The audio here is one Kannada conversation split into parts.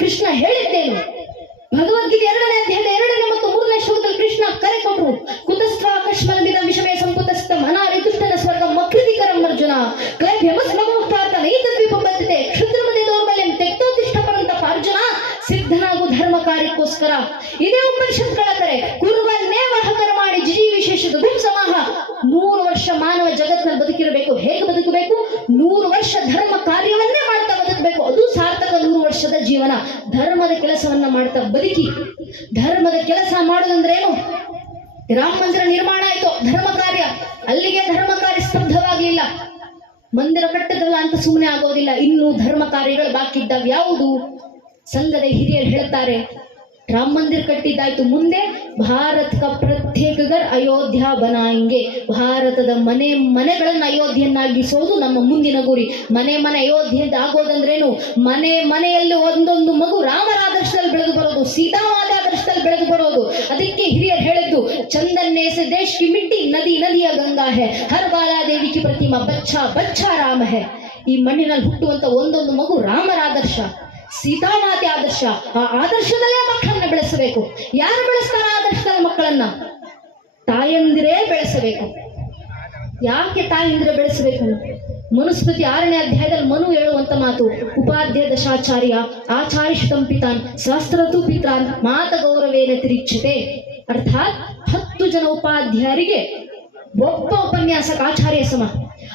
ಕೃಷ್ಣ ಹೇಳಿದ್ದೇನು? ಭಗವದ್ಗೀತೆ 2ನೇ ಅಧ್ಯಾಯದ 2ನೇ ಮತ್ತು 3ನೇ ಶ್ಲೋಕದಲ್ಲಿ ಕೃಷ್ಣ ಕರೆ ಕೊಟ್ಟರು. ಕುತಸ್ಥ ಕಶ್ಮಲಮಿದ ವಿಷಮೇ ಸಂಪುತಸ್ಥ ಮನಾರಿತುಷ್ಟನ ಸ್ವರ್ಗ ಮಕೃತಿಕರಂ ಅರ್ಜುನ ಕ್ಲೈಭ್ಯಮಸ್ಮಮೋಪಾತ ನೈತದ್ವಿಪಂಬದ್ಧತೆ ಕ್ಷುದ್ರಮದೆ ದೌರ್ಬಲ್ಯಂ ತೆಕ್ತೋತಿಷ್ಠ ಪರಂತಪ ಅರ್ಜುನ ಸಿದ್ಧನಾಗು ಧರ್ಮ ಕಾರ್ಯಕ್ಕೋಸ್ಕರ. ಇದೇ ಉಪನಿಷತ್ಗಳ ಕರೆ ಕುರುವನ್ನೇವಹ ಕರ್ಮಾಣಿ ಜಿಜಿ ವಿಶೇಷದ ಸಮಾಹ. 100 ವರ್ಷ ಮಾನವ ಜಗತ್ತಿನಲ್ಲಿ ಬದುಕಿರಬೇಕು. ಹೇಗೆ ಬದುಕಬೇಕು? 100 ವರ್ಷ ಧರ್ಮ ಕಾರ್ಯವನ್ನೇ ಮಾಡ್ತಾ ಬದುಕಬೇಕು. ಅದು ಸಾರ್ಥಕ 100 ವರ್ಷದ ಜೀವನ. ಧರ್ಮದ ಕೆಲಸವನ್ನ ಮಾಡ್ತಾ ಬದುಕಿ. ಧರ್ಮದ ಕೆಲಸ ಮಾಡೋದಂದ್ರೇನು? ರಾಮ ಮಂದಿರ ನಿರ್ಮಾಣ ಆಯ್ತು, ಧರ್ಮ ಕಾರ್ಯ. ಅಲ್ಲಿಗೆ ಧರ್ಮ ಕಾರ್ಯ ಸ್ತಬ್ಧವಾಗ್ಲಿಲ್ಲ. ಮಂದಿರ ಕಟ್ಟದಲ್ಲ ಅಂತ ಸುಮ್ಮನೆ ಆಗೋದಿಲ್ಲ. ಇನ್ನೂ ಧರ್ಮ ಕಾರ್ಯಗಳು ಬಾಕಿ ಇದ್ದಾವೆ. ಯಾವುದು? ಸಂಘದ ಹಿರಿಯರು ಹೇಳುತ್ತಾರೆ, ರಾಮ ಮಂದಿರ ಕಟ್ಟಿದ್ದಾಯ್ತು, ಮುಂದೆ ಭಾರತ ಕ ಪ್ರತ್ಯೇಕ ಗರ್ ಅಯೋಧ್ಯ ಬನಾಯಂಗೆ. ಭಾರತದ ಮನೆಗಳನ್ನ ಅಯೋಧ್ಯೆಯನ್ನಾಗಿಸೋದು ನಮ್ಮ ಮುಂದಿನ ಗುರಿ. ಮನೆ ಅಯೋಧ್ಯೆ ಅಂತ ಆಗೋದಂದ್ರೇನು? ಮನೆಯಲ್ಲಿ ಒಂದೊಂದು ಮಗು ರಾಮರ ಆದರ್ಶದಲ್ಲಿ ಬೆಳೆದು ಬರೋದು, ಸೀತಾಮಾತೆ ಆದರ್ಶದಲ್ಲಿ ಬೆಳೆದು ಬರೋದು. ಅದಕ್ಕೆ ಹಿರಿಯರು ಹೇಳಿದ್ದು, ಚಂದನ್ನೇ ಸೆ ದೇಶ್ ಕಿ ಮಿಟ್ಟಿ ನದಿ ನದಿಯ ಗಂಗಾ ಹೇ, ಹರ್ ಬಾಲಾದೇವಿ ಕಿ ಪ್ರತಿಮಾ ಬಚ್ಚಾ ಬಚ್ಚಾ ರಾಮ ಹೇ. ಈ ಮಣ್ಣಿನಲ್ಲಿ ಹುಟ್ಟುವಂತ ಒಂದೊಂದು ಮಗು ರಾಮರ ಆದರ್ಶ, ಸೀತಾಮಾತೆ ಆದರ್ಶ. ಆ ಆದರ್ಶದಲ್ಲೇ ಮಕ್ಕಳನ್ನ ಬೆಳೆಸಬೇಕು. ಯಾರು ಬೆಳೆಸ್ತಾರ ಆದರ್ಶದ ಮಕ್ಕಳನ್ನ? ತಾಯಂದಿರೇ ಬೆಳೆಸಬೇಕು. ಯಾಕೆ ತಾಯಂದಿರೇ ಬೆಳೆಸಬೇಕು? ಮನುಸ್ಮೃತಿ 6ನೇ ಅಧ್ಯಾಯದಲ್ಲಿ ಮನು ಹೇಳುವಂತ ಮಾತು, ಉಪಾಧ್ಯ ದಶಾಚಾರ್ಯ ಆಚಾರ್ಯಷ್ಟಂ ಪಿತಾನ್ ಶಾಸ್ತ್ರತು ಪಿತಾನ್ ಮಾತ ಗೌರವೇನ ತಿರಿಚ್ಯತೆ. ಅರ್ಥಾತ್ 10 ಜನ ಉಪಾಧ್ಯಾಯರಿಗೆ ಒಬ್ಬ ಉಪನ್ಯಾಸಕ ಆಚಾರ್ಯ ಸಮ.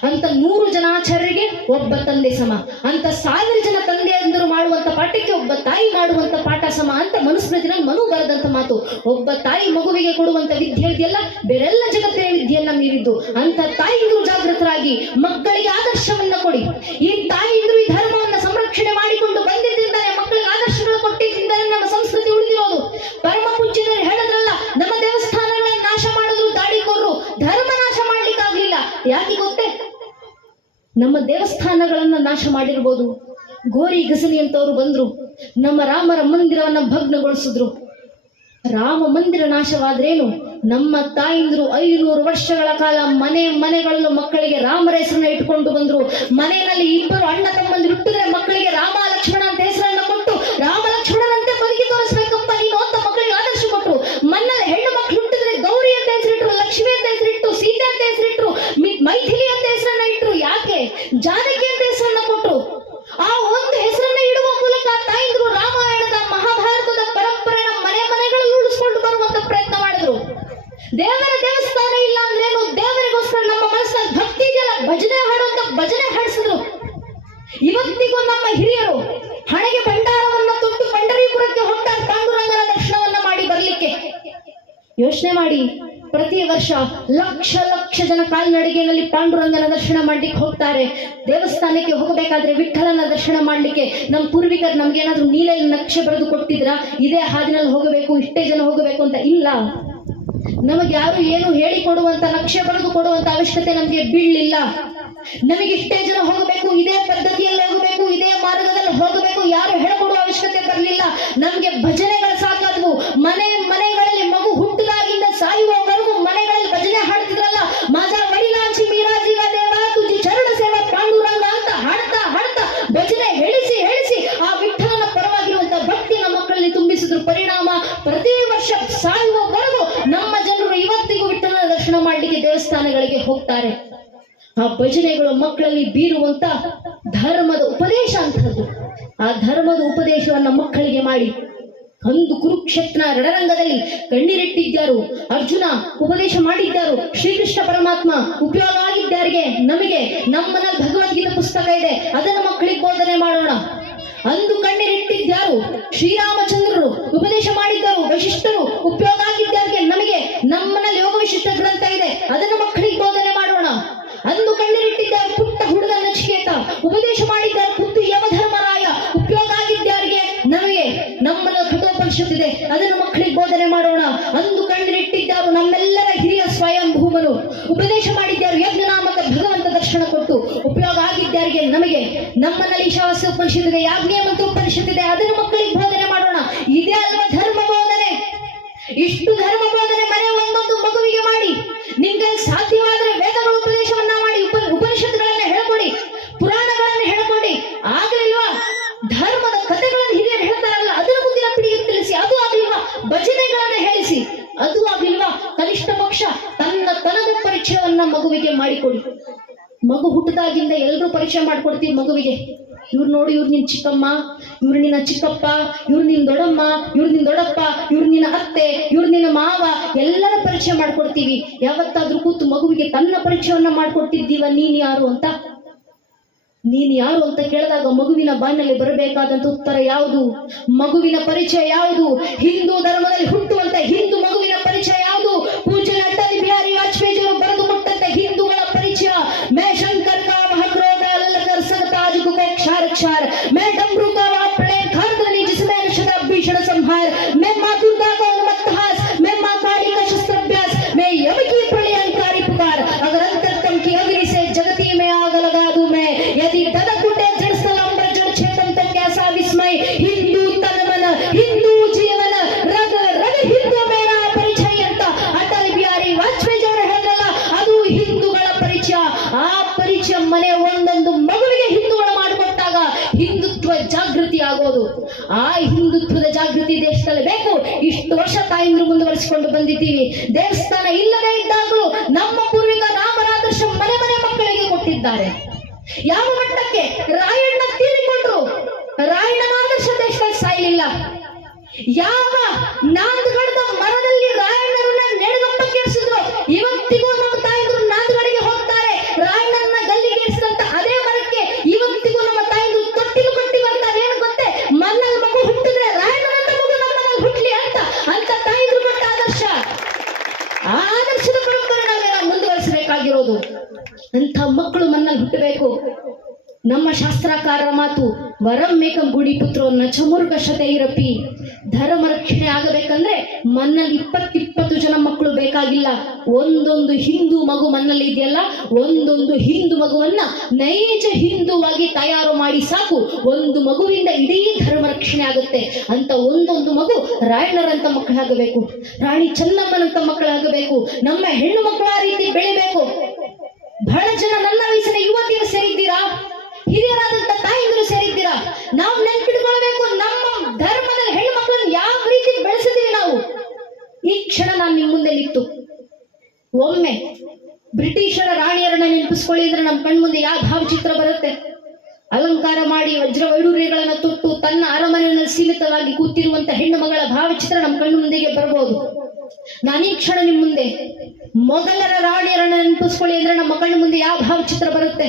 ಅಂತ 100 ಜನ ಆಚಾರ್ಯರಿಗೆ ಒಬ್ಬ ತಂದೆ ಸಮ. ಅಂತ 1000 ಜನ ತಂದೆಯಂದರು ಮಾಡುವಂತ ಪಾಠಕ್ಕೆ ಒಬ್ಬ ತಾಯಿ ಮಾಡುವಂತ ಪಾಠ ಸಮ ಅಂತ ಮನುಸ್ಮೃತಿನಲ್ಲಿ ಮನು ಬರೆದಂತ ಮಾತು. ಒಬ್ಬ ತಾಯಿ ಮಗುವಿಗೆ ಕೊಡುವಂತ ವಿದ್ಯೆ ಇದೆಯಲ್ಲ, ಬೇರೆಲ್ಲ ಜಗತ್ತಿನ ವಿದ್ಯೆಯನ್ನ ಮೀರಿದ್ದು. ಅಂತ ತಾಯಿಗಳು ಜಾಗೃತರಾಗಿ ಮಕ್ಕಳಿಗೆ ಆದರ್ಶವನ್ನ ಕೊಡಿ. ಈ ತಾಯಿಗಳು ಈ ಧರ್ಮವನ್ನ ಸಂರಕ್ಷಣೆ ಮಾಡಿಕೊಂಡು ಬಂದಿದ್ದಿಂದಾನೆ, ಮಕ್ಕಳಿಗೆ ಆದರ್ಶಗಳು ಕೊಟ್ಟಿದ್ದಿಂದಾನೆ ನಮ್ಮ ಸಂಸ್ಕೃತಿ ಉಳಿದಿರೋದು. ಪರಮ ಪೂಜ್ಯರು ಹೇಳಿದ್ರಲ್ಲ, ನಮ್ಮ ದೇವಸ್ಥಾನಗಳನ್ನ ನಾಶ ಮಾಡಿದ್ರು ದಾಳಿಕೋರರು, ಧರ್ಮ ನಾಶ ಮಾಡ್ಲಿಕ್ಕಾಗ್ಲಿಲ್ಲ. ಯಾಕೆ ಗೊತ್ತೇ? ನಮ್ಮ ದೇವಸ್ಥಾನಗಳನ್ನ ನಾಶ ಮಾಡಿರ್ಬೋದು. ಗೋರಿ ಗಸನಿ ಅಂತವ್ರು ಬಂದ್ರು, ನಮ್ಮ ರಾಮರ ಮಂದಿರವನ್ನ ಭಗ್ನಗೊಳಿಸಿದ್ರು. ರಾಮ ಮಂದಿರ ನಾಶವಾದ್ರೇನು? ನಮ್ಮ ತಾಯಿಂದ್ರು 500 ವರ್ಷಗಳ ಕಾಲ ಮನೆಗಳಲ್ಲೂ ಮಕ್ಕಳಿಗೆ ರಾಮರ ಹೆಸರನ್ನ ಇಟ್ಕೊಂಡು ಬಂದ್ರು. ಮನೆಯಲ್ಲಿ 2 ಅಣ್ಣ ತಮ್ಮಂದಿರು ಹುಟ್ಟಿದ್ರೆ ಮಕ್ಕಳಿಗೆ ರಾಮ ಲಕ್ಷ್ಮಣ ಅಂತ ಹೆಸರನ್ನ ಕೊಟ್ಟು, ರಾಮ ಲಕ್ಷ್ಮಣನಂತೆ ಬದುಕಿ ತೋರಿಸ್ಬೇಕಪ್ಪ ನೀನು ಅಂತ ಮಕ್ಕಳಿಗೆ ಆದರ್ಶ ಕೊಟ್ರು. ಮನೆಯಲ್ಲಿ ಹೆಣ್ಣು ಮಕ್ಕಳು ಹುಟ್ಟಿದ್ರೆ ಗೌರಿ ಅಂತ ಹೆಸರಿಟ್ರು, ಲಕ್ಷ್ಮಿ ಅಂತ ಹೆಸರಿಟ್ಟು, ಸೀತೆ ಅಂತ ಹೆಸರಿಟ್ರು, ಮೈಥಿಲಿ ಅಂತ ಹೆಸರನ್ನ ಇಟ್ರು. ಯಾಕೆ? ಜಾನಕಿ ಅಂತ ಹೆಸರನ್ನ ಕೊಟ್ರು. ಆ ಒಂದು ಹೆಸರನ್ನ ಇಡುವ ಮೂಲಕ ತಾಯಿಂದ್ರು ರಾಮಾಯಣದ ಮಹಾಭಾರತದ ಪರಂಪರೆನ ಮನೆಗಳಲ್ಲಿ ಉಳಿಸ್ಕೊಂಡು ಬರುವಂತ ಪ್ರಯತ್ನ ಮಾಡಿದ್ರು. ದೇವರ ದೇವಸ್ಥಾನ ಇಲ್ಲ ಅಂದ್ರೇನು? ದೇವರಿಗೋಸ್ಕರ ನಮ್ಮ ಮನಸ್ಸಲ್ಲಿ ಭಕ್ತಿ ಇದೆಯಲ್ಲ, ಭಜನೆ ಹಾಡುವಂತ ಭಜನೆ ಹಾಡಿಸಿದ್ರು. ಇವತ್ತಿಗೂ ನಮ್ಮ ಹಿರಿಯರು ಹಣೆಗೆ ಭಂಡಾರವನ್ನ ತೊಟ್ಟು ಪಂಡರೀಪುರಕ್ಕೆ ಹೋಗ್ತಾರೆ ಪಾಂಡುರಂಗನ ದರ್ಶನವನ್ನ ಮಾಡಿ ಬರ್ಲಿಕ್ಕೆ. ಯೋಚನೆ ಮಾಡಿ, ಪ್ರತಿ ವರ್ಷ ಲಕ್ಷ ಜನ ಕಾಲ್ನಡಿಗೆಯಲ್ಲಿ ಪಾಂಡುರಂಗನ ದರ್ಶನ ಮಾಡ್ಲಿಕ್ಕೆ ಹೋಗ್ತಾರೆ. ದೇವಸ್ಥಾನಕ್ಕೆ ಹೋಗಬೇಕಾದ್ರೆ ವಿಠಲನ ದರ್ಶನ ಮಾಡ್ಲಿಕ್ಕೆ ನಮ್ಮ ಪೂರ್ವಿಕರು ನಮ್ಗೇನಾದ್ರೂ ನೀಲೆಯಲ್ಲಿ ನಕ್ಷೆ ಬರೆದು ಕೊಟ್ಟಿದ್ರ? ಇದೇ ಹಾದಿನಲ್ಲಿ ಹೋಗಬೇಕು, ಇಷ್ಟೇ ಜನ ಹೋಗಬೇಕು ಅಂತ? ಇಲ್ಲ. ನಮಗೆ ಯಾರು ಏನು ಹೇಳಿಕೊಡುವಂತ, ನಕ್ಷೆ ಬರೆದು ಕೊಡುವಂತ ಅವಶ್ಯಕತೆ ನಮ್ಗೆ ಬೀಳಲಿಲ್ಲ. ನಮಗೆ ಇಷ್ಟೇ ಜನ ಹೋಗಬೇಕು, ಇದೇ ಪದ್ಧತಿಯಲ್ಲಿ ಹೋಗಬೇಕು, ಇದೇ ಮಾರ್ಗದಲ್ಲಿ ಹೋಗಬೇಕು, ಯಾರು ಹೇಳ್ಕೊಡುವ ಅವಶ್ಯಕತೆ ಬರಲಿಲ್ಲ. ನಮ್ಗೆ ಭಜನೆಗಳು ಸಾಕಾದ್ವು. ಮನೆಗಳಲ್ಲಿ ಮಗು ಹುಟ್ಟಿದಾಗಿಂದ ಸಾಯುವವರೆಗೂ ಮನೆಗಳಲ್ಲಿ ಭಜನೆ ಹಾಡ್ತಿದ್ರಲ್ಲ, ಮಾಜಾ ವಡಿಲಾಂಚಿ ಮೀರಾಜಿಗ ದೇವ ತುಜಿ ಚರಣ ಸೇವಾ ಪಾಂಡುರಂಗ ಅಂತ ಹಾಡ್ತಾ ಭಜನೆ ಹೇಳಿಸಿ ಆ ವಿಠಲನ ಪರವಾಗಿರುವಂತ ಭಕ್ತಿನ ಮಕ್ಕಳಲ್ಲಿ ತುಂಬಿಸಿದ್ರು. ಪರಿಣಾಮ ಪ್ರತಿ ವರ್ಷ ಸಾಯುವವರೆಗೂ ನಮ್ಮ ಜನರು ಇವತ್ತಿಗೂ ವಿಠಲನ ದರ್ಶನ ಮಾಡ್ಲಿಕ್ಕೆ ದೇವಸ್ಥಾನಗಳಿಗೆ ಹೋಗ್ತಾರೆ. ಆ ಭಜನೆಗಳು ಮಕ್ಕಳಲ್ಲಿ ಬೀರುವಂತ ಧರ್ಮದ ಉಪದೇಶ ಅಂತದ್ದು. ಆ ಧರ್ಮದ ಉಪದೇಶವನ್ನ ಮಕ್ಕಳಿಗೆ ಮಾಡಿ, ಅಂದು ಕುರುಕ್ಷೇತ್ರ ರಣರಂಗದಲ್ಲಿ ಕಣ್ಣೀರಿಟ್ಟಿದ್ದಾರು ಅರ್ಜುನ, ಉಪದೇಶ ಮಾಡಿದ್ದಾರು ಶ್ರೀಕೃಷ್ಣ ಪರಮಾತ್ಮ. ಉಪಯೋಗ ಆಗಿದ್ದಾರಿಗೆ ನಮಗೆ. ನಮ್ಮನಲ್ಲಿ ಭಗವದ್ಗೀತೆ ಪುಸ್ತಕ ಇದೆ, ಅದನ್ನು ಮಕ್ಕಳಿಗೆ ಬೋಧನೆ ಮಾಡೋಣ. ಅಂದು ಕಣ್ಣೀರಿಟ್ಟಿದ್ದಾರು ಶ್ರೀರಾಮಚಂದ್ರರು, ಉಪದೇಶ ಮಾಡಿದ್ದರು ವಶಿಷ್ಠರು. ಉಪಯೋಗ ಆಗಿದ್ದಾರಿಗೆ ನಮಗೆ. ನಮ್ಮನಲ್ಲಿ ಯೋಗ ವಿಶಿಷ್ಟ ಗ್ರಂಥ ಇದೆ, ಅದನ್ನು ಮಕ್ಕಳಿಗೆ ಬೋಧನೆ ಮಾಡೋಣ. ಅಂದು ಕಣ್ಣೀರಿಟ್ಟಿದ್ದಾರೆ ಪುಟ್ಟ ಹುಡುಗ ನಚಿಕೇತ, ಉಪದೇಶ ಮಾಡಿದ್ದಾರೆ ಪುತ್ತು ಯಮಧರ್ಮರಾಯ. ಉಪಯೋಗ ಆಗಿದ್ದಾರಿಗೆ ನಮಗೆ. ನಮ್ಮಲ್ಲಿ ಕಠೋಪನಿಷತ್ ಇದೆ, ಅದನ್ನು ಮಕ್ಕಳಿಗೆ ಬೋಧನೆ ಮಾಡೋಣ. ಅಂದು ಕಣ್ಣೀರಿಟ್ಟಿದ್ದಾರೆ ನಮ್ಮೆಲ್ಲರ ಹಿರಿಯ ಸ್ವಯಂ ಭೂಮನು, ಉಪದೇಶ ಮಾಡಿದ್ದಾರೆ ಯಜ್ಞನಾಮಕ ಭಗವಂತ ದರ್ಶನ ಕೊಟ್ಟು. ಉಪಯೋಗ ಆಗಿದ್ದಾರಿಗೆ ನಮಗೆ. ನಮ್ಮನಲ್ಲಿ ಈಶಾವಾಸ್ಯ ಉಪನಿಷತ್ ಇದೆ, ಯಾಜ್ಞೀಯ ಮಂತ್ರ ಉಪನಿಷತ್ ಇದೆ, ಅದನ್ನು ಮಕ್ಕಳಿಗೆ ಬೋಧನೆ ಮಾಡೋಣ. ಇದೇ ಅಲ್ವಾ ಧರ್ಮ ಬೋಧನೆ? ಇಷ್ಟು ಧರ್ಮ ಬೋಧನೆ ಮನೆ ಒಂದೊಂದು ಮಗುವಿಗೆ ಮಾಡಿ. ನಿಮ್ಗೆ ಸಾಧ್ಯವಾದರೆ ವೇದಗಳ ಉಪದೇಶವನ್ನ ಮಾಡಿ, ಉಪನಿಷತ್ತುಗಳನ್ನ ಹೇಳ್ಕೊಡಿ, ಪುರಾಣಗಳನ್ನ ಹೇಳ್ಕೊಡಿ. ಆಗಲಿಲ್ವಾ ಧರ್ಮದ ಕಥೆಗಳನ್ನು ಹಿರಿಯರು ಹೇಳ್ತಾರೆ. ಆಯ್ಕೆ ಮಾಡಿಕೊಡಿ. ಮಗು ಹುಟ್ಟಿದಾಗಿಂದ ಎಲ್ಲರೂ ಪರಿಚಯ ಮಾಡ್ಕೊಡ್ತೀವಿ ಮಗುವಿಗೆ. ಇವ್ರು ನೋಡಿ, ಇವ್ರು ನಿನ್ ಚಿಕ್ಕಮ್ಮ, ಇವ್ರು ನಿನ್ನ ಚಿಕ್ಕಪ್ಪ, ಇವ್ರು ನಿನ್ ದೊಡ್ಡಮ್ಮ, ಇವ್ರು ನಿನ್ ದೊಡ್ಡಪ್ಪ, ಇವ್ರು ನಿನ್ನ ಅತ್ತೆ, ಇವ್ರು ನಿನ್ನ ಮಾವ, ಎಲ್ಲರ ಪರಿಚಯ ಮಾಡ್ಕೊಡ್ತೀವಿ. ಯಾವತ್ತಾದ್ರೂ ಕೂತು ಮಗುವಿಗೆ ತನ್ನ ಪರಿಚಯವನ್ನ ಮಾಡ್ಕೊಡ್ತಿದ್ದೀವ ನೀನ್ ಯಾರು ಅಂತ? ನೀನ್ ಯಾರು ಅಂತ ಕೇಳಿದಾಗ ಮಗುವಿನ ಬಾಯಿನಲ್ಲಿ ಬರಬೇಕಾದಂತ ಉತ್ತರ ಯಾವುದು? ಮಗುವಿನ ಪರಿಚಯ ಯಾವುದು? ಹಿಂದೂ ಧರ್ಮದಲ್ಲಿ ಹುಟ್ಟುವಂತ ಹಿಂದೂ ಮಗುವಿನ ಪರಿಚಯ ಯಾವುದು? ಪೂಜ್ಯ ಅಟಲ್ ಬಿಹಾರಿ ವಾಜಪೇಯಿ ಅವರು ಬರೆದು ಕೊಟ್ಟಂತೆ ಹಿಂದೂಗಳ ಪರಿಚಯ, ಮೇ ಶಂಕರ್ ಕಾ ಮಹಕ್ರೋಧ ಅಲ್ಲಕರ್ ಸಗತಾಜ್ ಗುಗೆ ಕ್ಷಾರ ಕ್ಷಾರ, ಮೇ ಡಮ್ರು ಕಾ ವಾಪಳೆ ಖಾರ್ದನಿ ಜಿಸ್ಮೇ ನಶದ ಭೀಷಣ ಸಂಹಾರ, ಮೇ ಮಾ ದುರ್ಗಾ ಕಾ ಉನ್ಮತ್ತಹಾಸ್, ಮೇ ಮಾ ಕಾಳಿ ಕಾ ಶಸ್ತ್ರಾಭ್ಯಾಸ್, ಮೇ यम की प्रलयंकारी पुकार, अगर अंतरतम की अग्नि से जगती में आग लगा दूं मैं, यदि ददक उठे जड़ स्थलंबर जड़ छेदन तक कैसा विस्मय, हिंदू तन मन हिंदू जीवन रग रग हिंदू मेरा परिचय ಅಂತ ಅಟಲ್ ಬಿಹಾರಿ ವಾಜಪೇಯಿ ಅವರು ಹೇಳಿದ್ರಲ್ಲ, ಅದು ಹಿಂದೂಗಳ ಪರಿಚಯ. ಆ ಪರಿಚಯ ಮನೆ ಒಂದೊಂದು ಮಗುವಿಗೆ ಹಿಂದೂಗಳ ಮಾಡಿಕೊಟ್ಟಾಗ ಹಿಂದುತ್ವ ಜಾಗೃತಿ ಆಗೋದು. ಆ ಹಿಂದುತ್ವದ ಜಾಗೃತಿ ದೇಶದಲ್ಲಿ ಬೇಕು. ಇಷ್ಟು ವರ್ಷ ತಾಯಿಂದ್ರು ಮುಂದುವರಿಸಿಕೊಂಡು ಬಂದಿದ್ದೀವಿ. ದೇವಸ್ಥಾನ ಇಲ್ಲದೆ ಇದ್ದಾಗಲೂ ನಮ್ಮ ಪೂರ್ವಿಕ ರಾಮರಾದರ್ಶ ಮನೆ ಮನೆ ಮಕ್ಕಳಿಗೆ ಕೊಟ್ಟಿದ್ದಾರೆ. ಯಾವ ಮಟ್ಟಕ್ಕೆ? ರಾಯಣ್ಣ ತೀರಿಕೊಂಡ್ರು, ರಾಯಣ್ಣನ ಆದರ್ಶ ದೇಶದಲ್ಲಿ ಸಾಯಲಿಲ್ಲ. ಯಾವ ನಾಂದಗಡದ ಮರದಲ್ಲಿ ರಾಯಣ್ಣರನ್ನ ನೆಡಗಂಬಕ್ಕೇರಿಸಿದ್ರು, ಇವತ್ತಿಗೂ ನಮ್ಮ ತಾಯಿಂದ್ರು ನಾಂದಗಡಿಗೆ ಹೋಗ್ತಾರೆ. ರಾಯಣ್ಣನ ಗಲ್ಲಿಗೇರಿಸಿದಂತ ಅದೇ ಮರಕ್ಕೆ ಇವತ್ತಿಗೂ ನಮ್ಮ ತಾಯಿಂದ್ರು ತೊಟ್ಟಿಲು ಕೊಟ್ಟಿ ಬರ್ತಾರೆ. ಏನು ಗೊತ್ತೇ? ಮಣ್ಣಲ್ಲಿ ಮಗು ಹುಟ್ಟಿದ್ರೆ ರಾಯಣ್ಣನಂತ ಮಗು ನಮ್ಮಲ್ಲಿ ಹುಟ್ಲಿ ಅಂತ ತಾಯಿಂದ್ರು ಕೊಟ್ಟ ಆದರ್ಶ. ಆ ಆದರ್ಶದ ಪರಂಪರೆ ನಾವೆಲ್ಲ ಮುಂದುವರಿಸಬೇಕಾಗಿರೋದು. ಅಂತ ಮಕ್ಕಳು ಮಣ್ಣಲ್ಲಿ ಹುಟ್ಟಬೇಕು. ನಮ್ಮ ಶಾಸ್ತ್ರಕಾರರ ಮಾತು, ವರಂ ಮೇಕಂ ಗುಡಿ ಪುತ್ರೋ ನಚಮುರ್ಗ ಶತೈರಪಿ. ಧರ್ಮ ರಕ್ಷಣೆ ಆಗಬೇಕಂದ್ರೆ ಮಣ್ಣಲ್ಲಿ 20 ಜನ ಮಕ್ಕಳು ಬೇಕಾಗಿಲ್ಲ. ಒಂದೊಂದು ಹಿಂದೂ ಮಗು ಮಣ್ಣಲ್ಲಿ ಇದೆಯಲ್ಲ, ಒಂದೊಂದು ಹಿಂದೂ ಮಗುವನ್ನ ನೈಜ ಹಿಂದೂವಾಗಿ ತಯಾರು ಮಾಡಿ ಸಾಕು. ಒಂದು ಮಗುವಿಂದ ಇಡೀ ಧರ್ಮ ರಕ್ಷಣೆ ಆಗುತ್ತೆ. ಅಂತ ಒಂದೊಂದು ಮಗು ರಾಯಣ್ಣರಂತ ಮಕ್ಕಳಾಗಬೇಕು, ರಾಣಿ ಚೆನ್ನಮ್ಮನಂತ ಮಕ್ಕಳಾಗಬೇಕು. ನಮ್ಮ ಹೆಣ್ಣು ಮಕ್ಕಳು ಆ ರೀತಿ ಬೆಳಿಬೇಕು. ಬಹಳ ಜನ ನನ್ನ ವಯಸ್ಸಿನ ಯುವತಿಯರು ಸೇರಿದ್ದೀರಾ, ಹಿರಿಯರಾದಂತ ತಾಯಿಂದರು ಸೇರಿದ್ದೀರಾ. ನಾವು ನೆನ್ಪಿಟ್ಕೊಳ್ಬೇಕು, ನಮ್ಮ ಧರ್ಮದಲ್ಲಿ ಹೆಣ್ಣು ಮಕ್ಕಳನ್ನು ಯಾವ ರೀತಿ ಬೆಳೆಸಿದೀವಿ ನಾವು. ಈ ಕ್ಷಣ ನಾನು ನಿಮ್ ಮುಂದೆ ನಿಂತು ಒಮ್ಮೆ ಬ್ರಿಟಿಷರ ರಾಣಿಯರನ್ನ ನೆನಪಿಸ್ಕೊಳ್ಳಿ ಅಂದ್ರೆ ನಮ್ಮ ಕಣ್ಮುಂದೆ ಯಾವ ಭಾವಚಿತ್ರ ಬರುತ್ತೆ? ಅಲಂಕಾರ ಮಾಡಿ ವಜ್ರ ವೈಡೂರ್ಯಗಳನ್ನ ತೊಟ್ಟು ತನ್ನ ಅರಮನೆಯಲ್ಲಿ ಸೀಮಿತವಾಗಿ ಕೂತಿರುವಂತ ಹೆಣ್ಣು ಮಗಳ ಭಾವಚಿತ್ರ ನಮ್ಮ ಕಣ್ಣು ಮುಂದೆಗೆ ಬರಬಹುದು. ನಾನೀ ಕ್ಷಣ ನಿಮ್ ಮುಂದೆ ಮೊಘಲರ ರಾಣಿಯರನ್ನ ನೆನಪಿಸ್ಕೊಳ್ಳಿ ಅಂದ್ರೆ ನಮ್ಮ ಕಣ್ಣು ಮುಂದೆ ಯಾವ ಭಾವಚಿತ್ರ ಬರುತ್ತೆ?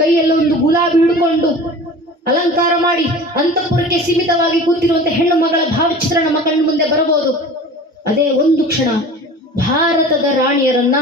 ಕೈಯಲ್ಲಿ ಒಂದು ಗುಲಾಬಿ ಹಿಡ್ಕೊಂಡು ಅಲಂಕಾರ ಮಾಡಿ ಅಂತಃಪುರಕ್ಕೆ ಸೀಮಿತವಾಗಿ ಕೂತಿರುವಂತ ಹೆಣ್ಣು ಮಗಳ ಭಾವಚಿತ್ರ ನಮ್ಮ ಕಣ್ಣು ಮುಂದೆ ಬರಬಹುದು. ಅದೇ ಒಂದು ಕ್ಷಣ ಭಾರತದ ರಾಣಿಯರನ್ನ,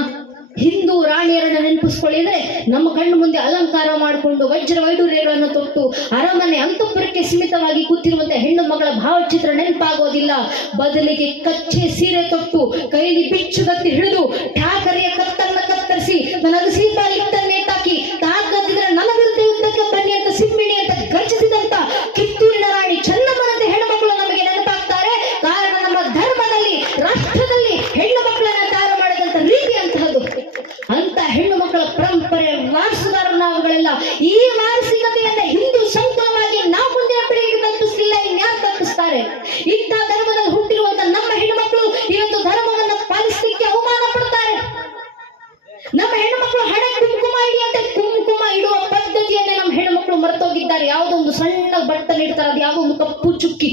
ಹಿಂದೂ ರಾಣಿಯರನ್ನ ನೆನಪಿಸ್ಕೊಳ್ಳಿ ಅಂದ್ರೆ ನಮ್ಮ ಕಣ್ಣು ಮುಂದೆ ಅಲಂಕಾರ ಮಾಡಿಕೊಂಡು ವಜ್ರ ವೈಡೂರ್ಯಗಳನ್ನು ತೊಟ್ಟು ಅರಮನೆ ಅಂತಃಪುರಕ್ಕೆ ಸೀಮಿತವಾಗಿ ಕೂತಿರುವಂತ ಹೆಣ್ಣು ಮಗಳ ಭಾವಚಿತ್ರ ನೆನಪಾಗೋದಿಲ್ಲ. ಬದಲಿಗೆ ಕಚ್ಚೆ ಸೀರೆ ತೊಟ್ಟು ಕೈಲಿ ಬಿಚ್ಚುಗತ್ತಿ ಹಿಡಿದು ಠಾಕರೆಯ ಕತ್ತನ್ನ ಕತ್ತರಿಸಿ ನನಗೆ ಸೀತಾಲಿತ್ತನ್ನೇ ತಾಕಿ ತಾಕತ್ತಿದ್ರೆ ನನ್ನ ವಿರುದ್ಧ ಯುದ್ಧಕ್ಕೆ ಬನ್ನಿ ಅಂತ ಸಿಂಹಿಣಿ ಅಂತ ಗರ್ಜಿಸಿದಂತ ಕಿತ್ತೂರಿನ ರಾಣಿ ಚೆನ್ನಮ್ಮನಂತೆ ಹೆಣ್ಣು ಮಕ್ಕಳು ನಮಗೆ ನೆನಪಾಗ್ತಾರೆ. ಕಾರಣ ನಮ್ಮ ಧರ್ಮದಲ್ಲಿ, ರಾಷ್ಟ್ರದಲ್ಲಿ ಹೆಣ್ಣು ಮಕ್ಕಳನ್ನ ತಯಾರು ಮಾಡಿದಂತ ರೀತಿ ಅಂತಹದ್ದು. ಅಂತ ಹೆಣ್ಣು ಮಕ್ಕಳ ಪರಂಪರೆ ವಾರಸುದಾರರು ನಾವುಗಳೆಲ್ಲ. ಈ ವಾರಸಿಕತೆಯನ್ನ ಹಿಂದೂ ಸಂಕುಲವಾಗಿ ನಾವು ಮುಂದಿನ ಪೀಳಿಗೆಗೆ ತಲುಪಿಸಲಿಲ್ಲ, ಇನ್ಯಾರು ತಲುಪಿಸ್ತಾರೆ? ಇಂಥ ಧರ್ಮದಲ್ಲಿ ಹುಟ್ಟಿರುವಂತ ನಮ್ಮ ಹೆಣ್ಣು ಮಕ್ಕಳು ಇವತ್ತು ಧರ್ಮವನ್ನ ಪಾಲಿಸಲಿಕ್ಕೆ ಅವಮಾನ ಪಡ್ತಾರೆ. ನಮ್ಮ ಹೆಣ್ಣು ಮಕ್ಕಳು ಹಣೆ ಕುಂಕುಮ ಇಡಿಯಂತೆ ಕುಂಕುಮ ಇಡುವ ಪದ್ಧತಿಯನ್ನೇ ನಮ್ಮ ಹೆಣ್ಣು ಮಕ್ಕಳು ಮರೆತೋಗಿದ್ದಾರೆ. ಯಾವುದೋ ಒಂದು ಸಣ್ಣ ಬಟ್ಟನ್ನು ಇಡ್ತಾರೆ, ಅದು ಯಾವುದೋ ಒಂದು ಕಪ್ಪು ಚುಕ್ಕಿ.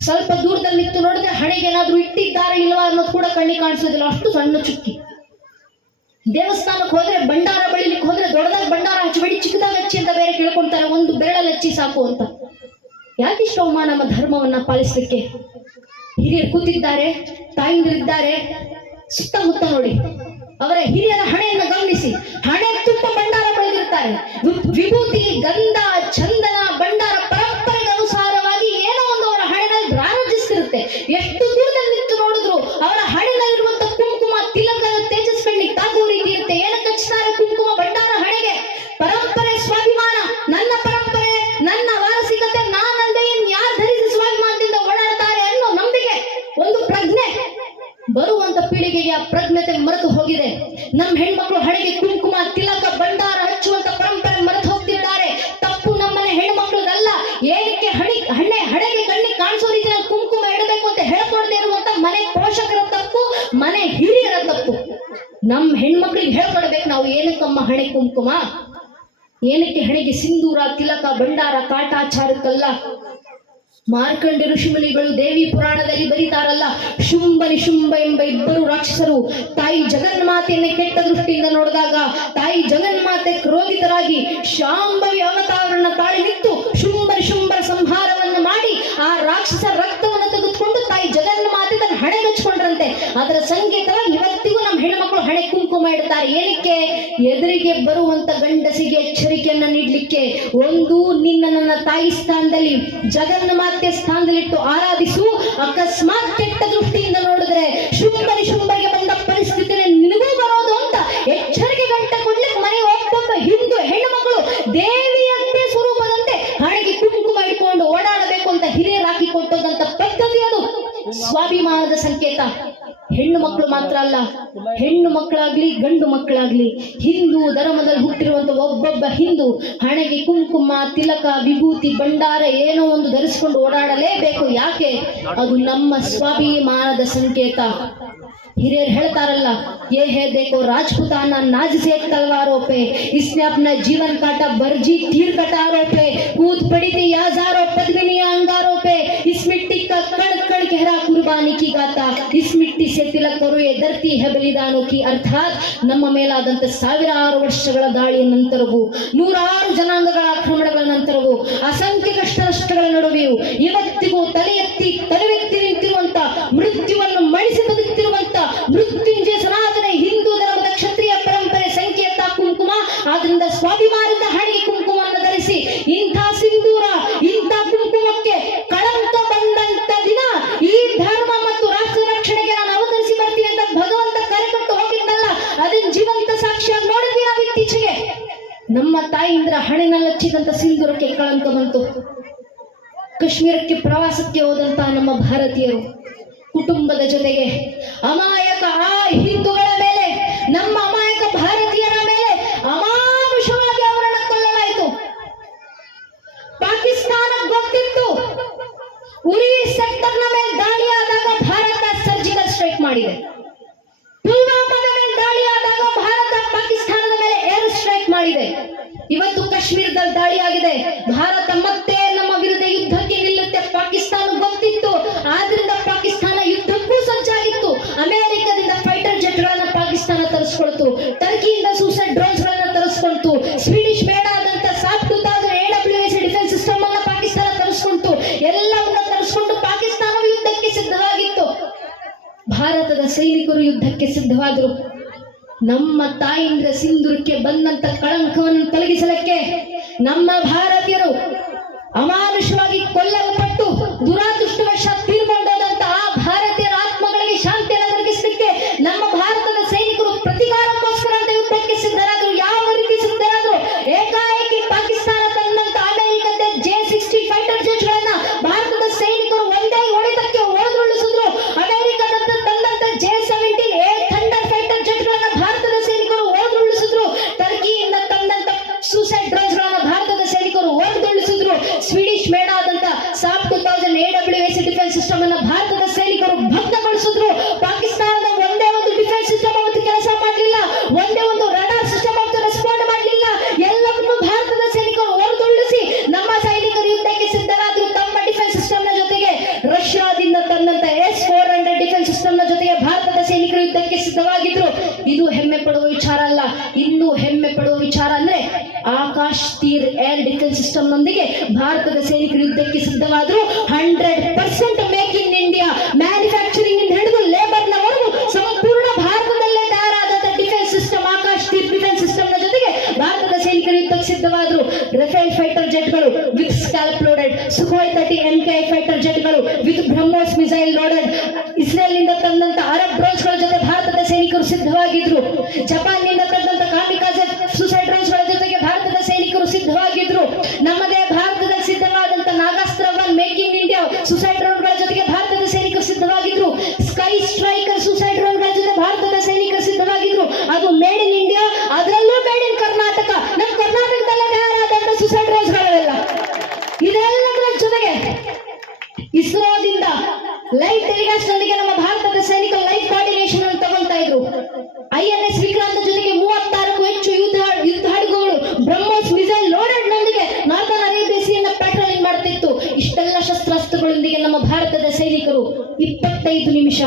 ಸ್ವಲ್ಪ ದೂರದಲ್ಲಿ ನಿಂತು ನೋಡಿದ್ರೆ ಹಣೆಗೆ ಏನಾದ್ರೂ ಇಟ್ಟಿದ್ದಾರೆ ಇಲ್ವಾ ಅನ್ನೋದು ಕೂಡ ಕಣ್ಣಿಗೆ ಕಾಣಿಸೋದಿಲ್ಲ, ಅಷ್ಟು ಸಣ್ಣ ಚುಕ್ಕಿ. ದೇವಸ್ಥಾನಕ್ಕೆ ಹೋದ್ರೆ, ಭಂಡಾರ ಬಳಿಲಿಕ್ಕೆ ಹೋದ್ರೆ ದೊಡ್ಡದಾಗಿ ಭಂಡಾರ ಹಚ್ಚಬೇಡಿ, ಚಿಕ್ಕದಾಗಿ ಹಚ್ಚಿ ಅಂತ ಬೇರೆ ಕೇಳ್ಕೊಂತಾರೆ. ಒಂದು ಬೆರಳಲ್ಲಿ ಹಚ್ಚಿ ಸಾಕು ಅಂತ. ಯಾಕಿಷ್ಟು ಅವಮಾನ ನಮ್ಮ ಧರ್ಮವನ್ನ ಪಾಲಿಸಲಿಕ್ಕೆ? ಹಿರಿಯರು ಕೂತಿದ್ದಾರೆ, ತಾಯಿಂದಿರಿದ್ದಾರೆ. ಸುತ್ತಮುತ್ತ ನೋಡಿ, ಅವರ ಹಿರಿಯರ ಹಣೆಯನ್ನು ಗಮನಿಸಿ. ಹಣೆ ತುಂಬ ಭಂಡಾರ ಬೆಳೆದಿರ್ತಾರೆ. ವಿಭೂತಿ, ಗಂಧ, ಚಂದನ, ಭಂಡಾರ ಪರಂಪರೆಗೆ ಅನುಸಾರವಾಗಿ ಏನೋ ಒಂದು ಅವರ ಹಣೆನಲ್ಲಿ ರಾರಾಜಿಸ್ತಿರುತ್ತೆ. ಎಷ್ಟು ದೂರದಲ್ಲಿ ನಿಂತು ನೋಡಿದ್ರು ಅವರ ಹಣೆನಲ್ಲಿರುವಂತ ಕುಂಕುಮ, ತಿಲಕದ ತೇಜಸ್ವಿ ತಾಗುವ ರೀತಿ ಇರುತ್ತೆ. ಏನಕ್ಕೆ ಹಚ್ತಾರೆ ಕುಂಕುಮ ಭಂಡಾರ ಹಣೆಗೆ? ಪರಂಪರೆ, ಸ್ವಾಭಿಮಾನ, ನನ್ನ ಪರಂಪರೆ, ನನ್ನ ವಾರಸಿಕತೆ ನಾನಲ್ಲದೆ ಯಾರು ಧರಿಸಿ ಸ್ವಾಭಿಮಾನದಿಂದ ಓಡಾಡ್ತಾರೆ ಅನ್ನೋ ನಂಬಿಕೆ, ಒಂದು ಪ್ರಜ್ಞೆ. ಬರುವಂತ ಪೀಳಿಗೆಗೆ ಆ ಪ್ರಜ್ಞತೆ ಮರೆತು ಹೋಗಿದೆ. ನಮ್ಮ ಹೆಣ್ಮಕ್ಳು ಹಣೆಗೆ ಕುಂಕುಮ, ತಿಲಕ, ಭಂಡಾರ ಹಚ್ಚುವಂತ ಪರಂಪರೆ ಮರೆತು ಹೋಗ್ತಿದ್ದಾರೆ. ತಪ್ಪು ನಮ್ಮನೆ ಹೆಣ್ಮಕ್ಳದಲ್ಲ. ಏನಕ್ಕೆ ಹಣೆಗೆ ಕಣ್ಣಿಗೆ ಕಾಣಿಸೋ ರೀತಿಯಲ್ಲಿ ಕುಂಕುಮ ಇಡಬೇಕು ಅಂತ ಹೇಳ್ಕೊಡದೆ ಇರುವಂತ ಮನೆ ಪೋಷಕರ ತಪ್ಪು, ಮನೆ ಹಿರಿಯರ ತಪ್ಪು. ನಮ್ಮ ಹೆಣ್ಮಕ್ಳಿಗೆ ಹೇಳ್ಕೊಡ್ಬೇಕು ನಾವು, ಏನಕ್ಕಮ್ಮ ಹಣೆ ಕುಂಕುಮ, ಏನಕ್ಕೆ ಹಣೆಗೆ ಸಿಂಧೂರ, ತಿಲಕ, ಭಂಡಾರ, ಕಾಟಾಚಾರಕ್ಕಲ್ಲ. ಮಾರ್ಕಂಡ ಋಷಿಮುನಿಗಳು ದೇವಿ ಪುರಾಣದಲ್ಲಿ ಬರೀತಾರಲ್ಲ, ಶುಂಭ ನಿಶುಂಭ ಎಂಬ ಇಬ್ಬರು ರಾಕ್ಷಸರು ತಾಯಿ ಜಗನ್ಮಾತೆಯನ್ನೇ ಕೆಟ್ಟ ದೃಷ್ಟಿಯಿಂದ ನೋಡಿದಾಗ ತಾಯಿ ಜಗನ್ಮಾತೆ ಕ್ರೋಧಿತರಾಗಿ ಶಾಂಭವಿ ಅವತಾರನ್ನ ತಾಳಿ ನಿಂತು ಶುಂಭ ನಿಶುಂಭರ ಸಂಹಾರವನ್ನು ಮಾಡಿ ಆ ರಾಕ್ಷಸ ರಕ್ತವನ್ನು ತೆಗೆದುಕೊಂಡು ತಾಯಿ ಜಗನ್ಮಾತೆ ತನ್ನ ಹಣೆ ಮುಚ್ಕೊಂಡ್ರಂತೆ. ಅದರ ಸಂಕೇತವಾಗಿ ಇವತ್ತಿಗೂ ನಮ್ಮ ಹೆಣ್ಮಕ್ಳು ಹಣೆ ಕುಂಕುಮ ಇಡ್ತಾರೆ. ಏನಕ್ಕೆ? ಎದುರಿಗೆ ಬರುವಂತ ಗಂಡಸಿಗೆ ಎಚ್ಚರಿಕೆಯನ್ನ ನೀಡ್ಲಿಕ್ಕೆ. ಒಂದು, ನಿನ್ನ ನನ್ನ ತಾಯಿ ಸ್ಥಾನದಲ್ಲಿ ಜಗನ್ಮಾತೆ ಸ್ಥಾನದಲ್ಲಿಟ್ಟು ಆರಾಧಿಸು. ಅಕಸ್ಮಾತ್ ಕೆಟ್ಟ ದೃಷ್ಟಿಯಿಂದ ನೋಡಿದ್ರೆ ಶುಂಭ ನಿಶುಂಭರಿಗೆ ಬಂದ ಪರಿಸ್ಥಿತಿ ನಿನಗೂ ಬರೋದು ಅಂತ ಎಚ್ಚರಿಕೆ ಗಂಟೆ ಕೊಡ್ಲಿಕ್ಕೆ ಮನೆ ಒಬ್ಬೊಬ್ಬ ಹಿಂದೂ ಹೆಣ್ಣುಮಕ್ಕಳು ದೇವಿಯಂತೆ ಸ್ವರೂಪದಂತೆ ಹಣೆಗೆ ಕುಂಕುಮ ಇಟ್ಕೊಂಡು ಓಡಾಡಬೇಕು ಅಂತ ಹಿರಿಯರು ಹಾಕಿ ಕೊಟ್ಟದಂತ ಪದ್ಧತಿ ಅದು. ಸ್ವಾಭಿಮಾನದ ಸಂಕೇತ. ಹೆಣ್ಣು ಮಕ್ಕಳು ಮಾತ್ರ ಅಲ್ಲ, ಹೆಣ್ಣು ಮಕ್ಕಳಾಗ್ಲಿ ಗಂಡು ಮಕ್ಕಳಾಗ್ಲಿ, ಹಿಂದೂ ಧರ್ಮದಲ್ಲಿ ಹುಟ್ಟಿರುವಂತ ಒಬ್ಬೊಬ್ಬ ಹಿಂದೂ ಹಣೆಗೆ ಕುಂಕುಮ, ತಿಲಕ, ವಿಭೂತಿ, ಭಂಡಾರ ಏನೋ ಒಂದು ಧರಿಸಿಕೊಂಡು ಓಡಾಡಲೇಬೇಕು. ಯಾಕೆ? ಅದು ನಮ್ಮ ಸ್ವಾಭಿಮಾನದ ಸಂಕೇತ. ಹಿರಿಯರು ಹೇಳ್ತಾರಲ್ಲ, ये है देखो राजपूताना नाज से तलवारों पे, इसने अपना जीवन काटा बर्जी तीर कटारों पे, कूद पड़ी थी याजारों पद्मिनी अंगारों पे, इस मिट्टी का कण कण गहरा कुर्बानी की गाता, इस मिट्टी से तिलक करो ये धरती है बलिदानों की. ಅರ್ಥಾತ್ ನಮ್ಮ ಮೇಲಾದಂತ ಸಾವಿರಾರು ವರ್ಷಗಳ ದಾಳಿಯ ನಂತರವೂ, ನೂರಾರು ಜನಾಂಗಗಳ ಆಕ್ರಮಣಗಳ ನಂತರವೂ, ಅಸಂಖ್ಯ ಕಷ್ಟ ನಷ್ಟಗಳ ನಡುವೆಯೂ ಇವತ್ತಿಗೂ ತಲೆ ಎತ್ತಿ ತಲೆವೆತ್ತಿ ನಿಂತಿರುವಂತ, ಮೃತ್ಯುವನ್ನು ಮಣಿಸಿ ಬದುಕುತ್ತಿರುವಂತ ಮೃತ್ಯುಂಜಯ ಸನಾತನ ಹಿಂದೂ ಧರ್ಮದ ಕ್ಷತ್ರಿಯ ಪರಂಪರೆ ಸಂಕೇತ ಕುಂಕುಮ. ಆದ್ರಿಂದ ಸ್ವಾಭಿಮಾನದ ಹಣೆಗೆ ಕುಂಕುಮವನ್ನು ಧರಿಸಿ ಇಂಥ ಸಿಂಧೂರ, ಇಂಥ ಕುಂಕುಮಕ್ಕೆ ಕಳಂಕ ಬಂದಂತ ದಿನ ಈ ಧರ್ಮ ಮತ್ತು ರಾಷ್ಟ್ರ ರಕ್ಷಣೆಗೆ ನಾನು ಅವತರಿಸಿ ಬರ್ತೀನಿ ಅಂತ ಭಗವಂತ ಕರೆಕೊಟ್ಟು ಹೋಗಿದ್ದಲ್ಲ, ಅದನ್ನ ಜೀವಂತ ಸಾಕ್ಷಿಯಾಗಿ ನೋಡಿದ್ವಿ ನಾವು ಇತ್ತೀಚೆಗೆ. ನಮ್ಮ ತಾಯಿಯಿಂದ ಹಣೆನಲ್ಲಚ್ಚಿದಂತ ಸಿಂಧೂರಕ್ಕೆ ಕಳಂಕ ಬಂತು. ಕಾಶ್ಮೀರಕ್ಕೆ ಪ್ರವಾಸಕ್ಕೆ ಹೋದಂತ ನಮ್ಮ ಭಾರತೀಯರು ಕುಟುಂಬದ ಜೊತೆಗೆ ಅಮಾಯಕ ಆ ಹಿಂದೂಗಳ ಮೇಲೆ, ನಮ್ಮ ಅಮಾಯಕ ಭಾರತೀಯರ ಮೇಲೆ ಅಮಾನುಷವಾಗಿ ಅವರನ್ನು ಕೊಲ್ಲಲಾಯಿತು. ಪಾಕಿಸ್ತಾನ ಗೊತ್ತಿತ್ತು ಉರಿ ಸೆಕ್ಟರ್ನ ಮೇಲೆ ದಾಳಿಯಾದಾಗ ಭಾರತ ಸರ್ಜಿಕಲ್ ಸ್ಟ್ರೈಕ್ ಮಾಡಿದೆ. ಪುಲ್ವಾಮಾದ ಮೇಲೆ ದಾಳಿಯಾದಾಗ ಭಾರತ ಪಾಕಿಸ್ತಾನದ ಮೇಲೆ ಏರ್ ಸ್ಟ್ರೈಕ್ ಮಾಡಿದೆ. ಇವತ್ತು ಕಾಶ್ಮೀರದಲ್ಲಿ ದಾಳಿಯಾಗಿದೆ. ಭಾರತ ಮತ್ತೆ ನಮ್ಮ ವಿರುದ್ಧ ಯುದ್ಧಕ್ಕೆ ನಿಲ್ಲುತ್ತೆ. ಪಾಕಿಸ್ತಾನ ಗೊತ್ತಿತ್ತು, ಆದ್ರಿಂದ ಪಾಕಿಸ್ತಾನ ಯುದ್ಧಕ್ಕೂ ಸಜ್ಜಾಗಿತ್ತು. ಅಮೆರಿಕದಿಂದ ಫೈಟರ್ ಜೆಟ್ ಗಳನ್ನ ಪಾಕಿಸ್ತಾನ ತರಿಸ್ಕೊಳ್ತು, ಟರ್ಕಿಯಿಂದ ಸೂಸೈಡ್ ಡ್ರೋನ್ಸ್ ಗಳನ್ನ ತರಿಸ್ಕೊಳ್ತು, ಸ್ವೀಡಿಶ್ ಬೇಡ ಆದಂತ ಸಾಫ್ 2000 AWACS ಡಿಫೆನ್ಸ್ ಸಿಸ್ಟಮ್ ಅನ್ನ ಪಾಕಿಸ್ತಾನ ತರಿಸ್ಕೊಳ್ತು. ಎಲ್ಲವನ್ನ ತರಿಸ್ಕೊಂಡು ಪಾಕಿಸ್ತಾನ ಯುದ್ಧಕ್ಕೆ ಸಿದ್ಧವಾಗಿತ್ತು. ಭಾರತದ ಸೈನಿಕರು ಯುದ್ಧಕ್ಕೆ ಸಿದ್ಧವಾದರು. ನಮ್ಮ ತಾಯಿಂದ್ರ ಸಿಂಧೂರಕ್ಕೆ ಬಂದಂತ ಕಳಂಕವನ್ನು ತೊಲಗಿಸಲಿಕ್ಕೆ ನಮ್ಮ ಭಾರತೀಯರು ಅಮಾನುಷವಾಗಿ ಕೊಲ್ಲಲ್ಪಟ್ಟು ದುರಾದೃಷ್ಟವಶಾತ್ ತೀರ್ಕೊಂಡೋದಂತ ಆ ಭಾರತೀಯರ ಆತ್ಮಗಳಿಗೆ ಶಾಂತಿಯನ್ನು ಒದಗಿಸಲಿಕ್ಕೆ ನಮ್ಮ ಭಾರತದ ಸೈನಿಕರು ಪ್ರತಿಕಾರಕ್ಕೋಸ್ಕರ ಅಂತ ಯುದ್ಧಕ್ಕೆ ಸಿದ್ಧರಾದರು. ಯಾವ ರೀತಿ ಸಿದ್ಧರಾದರು? ಏಕಾಏಕಿ ಪಾಕಿಸ್ತಾನ ತಂದಂತ ಅಮೆರಿಕದ J-60 ಫೈಟರ್ ಜೆಟ್ ಗಳನ್ನ ಭಾರತದ ಸೈನಿಕರು ಒಂದೇ ಹೊಡೆತಕ್ಕೆ ಹೊಡೆದುರುಳಿಸಿದ್ರು. ಅಮೆರಿಕದ ತಂದಂತ J-17A ಥಂಡರ್ ಫೈಟರ್ ಜೆಟ್ ಗಳನ್ನ ಭಾರತದ ಸೈನಿಕರು ಹೊಡೆದುರುಳಿಸಿದ್ರು. ಟರ್ಕಿಯಿಂದ ತಂದಂತ ಸೂಸೈಡ್ ಡ್ರೋನ್ಸ್ ಗಳನ್ನ ಭಾರತದ ಸೈನಿಕರು ಹೊಡೆದುರುಳಿಸಿದ್ರು. ಸ್ವೀಡಿಶ್ ಮೇಡ್ ಆದಂತ ಸಾಫ್ 2000 AWACS ಡಿಫೆನ್ಸ್ ಸಿಸ್ಟಮ್ ಅನ್ನ ಭಾರತದ ಸೈನಿಕರು ಭಗ್ನಗೊಳಿಸಿದ್ರು. ಪಾಕಿಸ್ತಾನದ ಒಂದೇ ಒಂದು ಡಿಫೆನ್ಸ್ ಸಿಸ್ಟಮ್ ಅವತ್ತು ಕೆಲಸ ಮಾಡಲಿಲ್ಲ, ಒಂದೇ ಒಂದು ರಡಾರ್ ಸಿಸ್ಟಮ್ ಅವತ್ತು ರೆಸ್ಪಾಂಡ್ ಮಾಡಲಿಲ್ಲ. ಎಲ್ಲವನ್ನೂ ಭಾರತದ ಸೈನಿಕರು ಹೊರದುರುಳಿಸಿ ನಮ್ಮ ಸೈನಿಕರು ಯುದ್ಧಕ್ಕೆ ಸಿದ್ಧರಾದ್ರು. ತಮ್ಮ ಡಿಫೆನ್ಸ್ ಸಿಸ್ಟಮ್ ನ ಜೊತೆಗೆ ರಷ್ಯಾದಿಂದ ತಂದಂತ S-400 ಡಿಫೆನ್ಸ್ ಸಿಸ್ಟಮ್ ನ ಜೊತೆಗೆ ಭಾರತದ ಸೈನಿಕರು ಯುದ್ಧಕ್ಕೆ ಸಿದ್ಧವಾಗಿದ್ರು. ಇದು ಹೆಮ್ಮೆ ಪಡುವ ವಿಚಾರ ಅಲ್ಲ. ಇನ್ನೂ ಹೆಮ್ಮೆ ಪಡುವ ವಿಚಾರ ಅಂದ್ರೆ ಆಕಾಶ್ ತೀರ್ ಏರ್ ಡಿಫೆನ್ಸ್ ಸಿಸ್ಟಮ್ ನೊಂದಿಗೆ ಭಾರತದ ಸೈನಿಕರು ಯುದ್ಧಕ್ಕೆ ಸಿದ್ಧವಾದ್ರು. 100% ಮೇಕ್ ಇನ್ ಇಂಡಿಯಾ ಮ್ಯಾನುಫ್ಯಾಕ್ಚರಿಂಗ್ ಇಂದ ಹಿಡಿದು ಲೇಬರ್ ನವರೆಗೂ ಸಂಪೂರ್ಣ ಭಾರತದಲ್ಲೇ ತಯಾರಾದ ಡಿಫೆನ್ಸ್ ಸಿಸ್ಟಮ್ ಆಕಾಶ್ ತೀರ್ ಡಿಫೆನ್ಸ್ ಸಿಸ್ಟಮ್ ನ ಜೊತೆಗೆ ಭಾರತದ ಸೈನಿಕರು ಯುದ್ಧಕ್ಕೆ ಸಿದ್ಧವಾದ್ರು. ರಫೇಲ್ ಫೈಟರ್ ಜೆಟ್ಗಳು with SCALP loaded, Sukhoi 30 MKI fighter ಜೆಟ್ಗಳು with BrahMos missile loaded, Israel ನಿಂದ ತಂದಂತ ಅರಬ್ ಡ್ರೋನ್ಸ್ ಗಳ ಜೊತೆ ಭಾರತದ ಸೈನಿಕರು ಸಿದ್ಧವಾಗಿದ್ರು. ಜಪಾನ್ ನಿಂದ ತಂದಂತ ಕಾಮಿಕಾಜೆ ಸೂಸೈಡ್ ಡ್ರೋನ್ಸ್ ಗಳ ಜೊತೆಗೆ ಭಾರತದ ಸೈನಿಕರು ಸಿದ್ಧವಾಗಿದ್ರು. ನಮ್ಮದೇ ಭಾರತದಲ್ಲಿ ಸಿದ್ಧವಾದಂತ ನಾಗಾಸ್ತ್ರ 1 make in India suicide drone ಗಳ ಜೊತೆಗೆ ಭಾರತದ ಸೈನಿಕರು ಸಿದ್ಧವಾಗಿದ್ರು. ಸ್ಕೈ ಸ್ಟ್ರೈಕರ್ ಸೂಸೈಡ್ ಡ್ರೋನ್ ಗಳ ಜೊತೆ ಭಾರತದ ಸೈನಿಕರು ಸಿದ್ಧವಾಗಿದ್ರು. ಅದು ಮೇಡ್ ಇನ್ ಇಂಡಿಯಾ, ಅದರಲ್ಲೂ ಮೇಡ್ ಇನ್ ಕರ್ನಾಟಕ. ನಮ್ಮ ಕರ್ನಾಟಕದಲ್ಲೇ ತಯಾರಾದಂತ ಸೂಸೈಡ್ ಡ್ರೋನ್ಸ್ ಗಳೆಲ್ಲ. ಇದೆಲ್ಲದರ ಜೊತೆಗೆ ಇಸ್ರೋದಿಂದ ಲೈವ್ ಟೆಲಿಕಾಸ್ಟ್ ನೊಂದಿಗೆ ನಮ್ಮ ಭಾರತದ ಸೈನಿಕರು ಲೈವ್ ಕೋಆರ್ಡಿನೇಷನ್ ಅನ್ನು ತಗೊಳ್ತಾ ಇದ್ರು. INS ವಿಕ್ರಾಂತ ಜೊತೆಗೆ 36ಕ್ಕೂ ಹೆಚ್ಚು ಯುದ್ಧ ಹಡಗುಗಳು ಬ್ರಹ್ಮೋಸ್ ಮಿಸೈಲ್ ಲೋಡೆಡ್ ನೊಂದಿಗೆ ನಾರ್ದನ್ ಅರೇಬಿಯಾ ಸೀನ ಪ್ಯಾಟ್ರೋಲಿಂಗ್ ಮಾಡ್ತಿತ್ತು. ಇಷ್ಟೆಲ್ಲ ಶಸ್ತ್ರಾಸ್ತ್ರಗಳೊಂದಿಗೆ ನಮ್ಮ ಭಾರತದ ಸೈನಿಕರು 25 ನಿಮಿಷ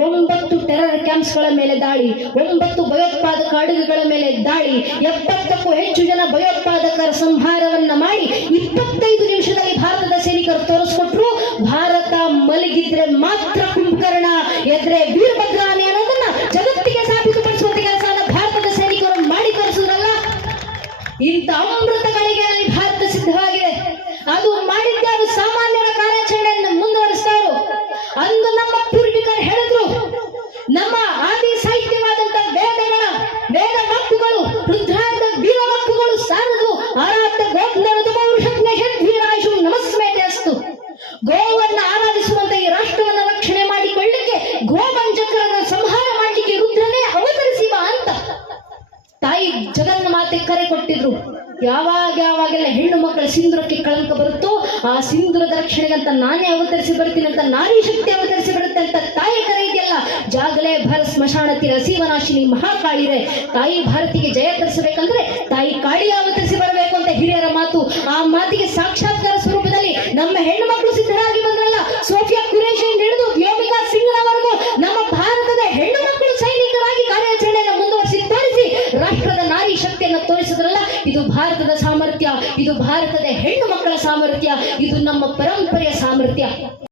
9 ಟೆರರ್ ಕ್ಯಾಂಪ್ಸ್ ಗಳ ಮೇಲೆ ದಾಳಿ, 9 ಭಯೋತ್ಪಾದಕ ಹಡಗುಗಳ ಮೇಲೆ ದಾಳಿ, 70ಕ್ಕೂ ಹೆಚ್ಚು ಜನ ಭಯೋತ್ಪಾದಕರ ಸಂಹಾರವನ್ನ ಮಾಡಿ 25 ನಿಮಿಷದಲ್ಲಿ ಭಾರತದ ಸೈನಿಕರು ತೋರಿಸ್ಕೊಟ್ರು. ಭಾರತ ಮಲಗಿದ್ರೆ ಮಾತ್ರ ಕುಂಭಕರ್ಣ, ಎದ್ರೆ ವೀರಭದ್ರಾನಿ ಅನ್ನೋದನ್ನ ಜಗತ್ತಿಗೆ ಸಾಬೀತುಪಡಿಸುವಂತ ಕೆಲಸವನ್ನು ಭಾರತದ ಸೈನಿಕರು ಮಾಡಿ ತೋರಿಸಿದ್ರಲ್ಲ. ಇಂಥ ಅಮೃತಗಳಿಗೆ ಭಾರತ ಸಿದ್ಧವಾಗಿದೆ. ಅದು ಮಾಡಿದ್ದೆ ಅದು ಸಾಮಾನ್ಯರ ಕಾರ್ಯಾಚರಣೆಯನ್ನು ಮುಂದುವರಿಸ್ತಾರು. ಅಂದು ನಮ್ಮ ಪೂರ್ವಿಕರು ಹೇಳಿದ್ರು, ನಮ್ಮ ಆದಿ ಸಾಹಿತ್ಯವಾದಂತ ವೇದ ವಾಕ್ಯಗಳು ರುದ್ರಾರ್ಧ ವೀರ ವಾಕ್ಯಗಳು ಸಾರದು ಆರಾಧ್ಯ ಗೋಪ್ನರದು ಷಡ್ವೀರಾಶು ನಮಸ್ಮೇತೆ ಅಸ್ತು. ಗೋವನ್ನು ಆರಾಧಿಸುವಂತ ಈ ರಾಷ್ಟ್ರವನ್ನು ರಕ್ಷಣೆ ಮಾಡಿಕೊಳ್ಳಿಕ್ಕೆ ಗೋವಂಚಕರನ್ನ ಸಂಹಾರ ಮಾಡಲಿಕ್ಕೆ ರುದ್ರನೇ ಅವತರಿಸಿವ ಅಂತ ತಾಯಿ ಜಗನ್ನ ಮಾತೆ ಕರೆ ಕೊಟ್ಟಿದ್ರು. ಯಾವಾಗೆಲ್ಲ ಹೆಣ್ಣು ಮಕ್ಕಳ ಸಿಂಧೂರಕ್ಕೆ ಕಳಂಕ ಬರುತ್ತೋ ಆ ಸಿಂಧೂರದ ರಕ್ಷಣೆಗಂತ ನಾನೇ ಅವತರಿಸಿ ಬರ್ತೀನಿ ಅಂತ, ನಾರಿ ಶಕ್ತಿ ಅವತರಿಸಿ ಬರುತ್ತೆ ಅಂತ ತಾಯಿ ಕರೆ ಇದೆಯಲ್ಲ. ಜಾಗಲೇ ಭರ ಸ್ಮಶಾನ ತೀರ ಶಿವನಾಶಿನಿ ಮಹಾಕಾಳಿರೆ. ತಾಯಿ ಭಾರತಿಗೆ ಜಯ ತರಿಸಬೇಕಂದ್ರೆ ತಾಯಿ ಕಾಳಿಯ ಅವತರಿಸಿ ಬರಬೇಕು ಅಂತ ಹಿರಿಯರ ಮಾತು. ಆ ಮಾತಿಗೆ ಸಾಕ್ಷಾತ್ಕಾರ ಸ್ವರೂಪದಲ್ಲಿ ನಮ್ಮ ಹೆಣ್ಣು ಮಕ್ಕಳು ಸಿದ್ಧರಾಗಿ ಬಂದ್ರಲ್ಲ. ಸೋಫಿಯಾ ಕುರೇಶಿಯಿಂದ ಹಿಡಿದು ವ್ಯೋಮಿಕಾ ಸಿಂಗ್ನವರೆಗೂ ನಮ್ಮ ಭಾರತದ ಹೆಣ್ಣು ಮಕ್ಕಳು ಸೈನಿಕರಾಗಿ ಕಾರ್ಯಾಚರಣೆಯನ್ನು ಮುಂದುವರಿಸಿ ತೋರಿಸಿ ರಾಷ್ಟ್ರದ ನಾರಿ ಶಕ್ತಿಯನ್ನು ತೋರಿಸಿದ್ರಲ್ಲ. ಇದು ಭಾರತದ ಸಾಮರ್ಥ್ಯ, ಇದು ಭಾರತದ ಹೆಣ್ಣು ಮಕ್ಕಳ ಸಾಮರ್ಥ್ಯ, ಇದು ನಮ್ಮ ಪರಂಪರೆಯ ಸಾಮರ್ಥ್ಯ.